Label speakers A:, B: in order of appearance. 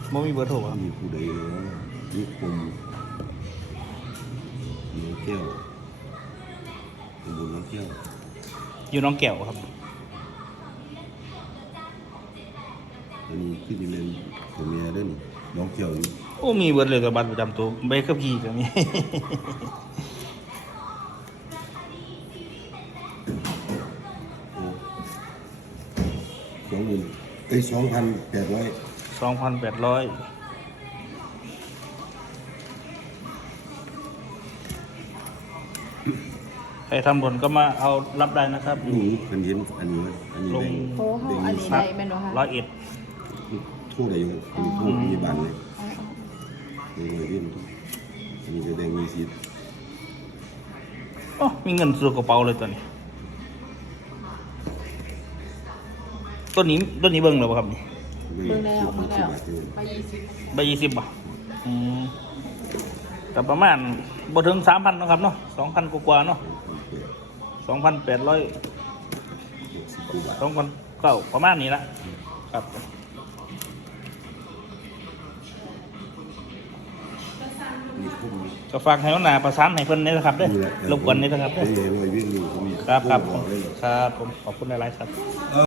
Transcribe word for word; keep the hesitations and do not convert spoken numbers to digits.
A: บ่มีเบอร์โทรครับ
B: มีผู้ใดเนาะนิคมน้องแก้วตำบลน้องแก้ว
A: อยู่น้องแก้วครับ
B: อันนี้คือจะเป็นตัวเมียเด้อนี่น้องแก้วนี่
A: โอ้มีเบอร์เลยตัวบัตรประจำตัวใบขับขี่ก็มี
B: โอ้สองหมื่นเอ้ยสองพันแปดร้อย
A: สองพันแปดร้อยใครทำบนก็มาเอารับได้นะครับอยู่
B: นี่เป็นเห็นอันนี้วะอันนี้
A: ลง
B: แดง
C: โอ้โหอันนี้ได้แม่นบ่คะ
A: ร้อยเอ็ด
B: ทั่วได้อยู่อันนี้ทั่วมีบานเลย
C: อ๋อ
B: มีหน่วยวิ่งอันนี้จะแดงมีสี
A: โอ้มีเงินสู่กระเป๋าเลยตัวนี้ต้นนี้ต้นนี้เบิ้งหรือเปล่าครับนี่
C: เบิ่งแล้วเบิ่งแล้ว
B: บาทเลย
C: ไปยี่สิบ
A: ใบยี่สิบบ่อืมแต่ประมาณบ่ถึงสามพันนาะครับเนาะสองพันกว่าๆเนาะสองพันแปดร้อย
B: หกสิบกว่าบาท
A: สองพันเก้าประมาณนี้ละครับ
B: มีพุ่ม
A: ก็ฝากให้หัวหน้าประสานให้เพิ่นนี่นะครับเด้อ
B: นี่แหละ
A: รบกวนนี่นะครับเด้อ
B: เดี๋ยวหน่วยวิ่งอยู่ก็มี
A: ครับครับผ
B: พุ่
A: ม
B: มออกเลย
A: ครับผมขอบคุณหลายๆครับ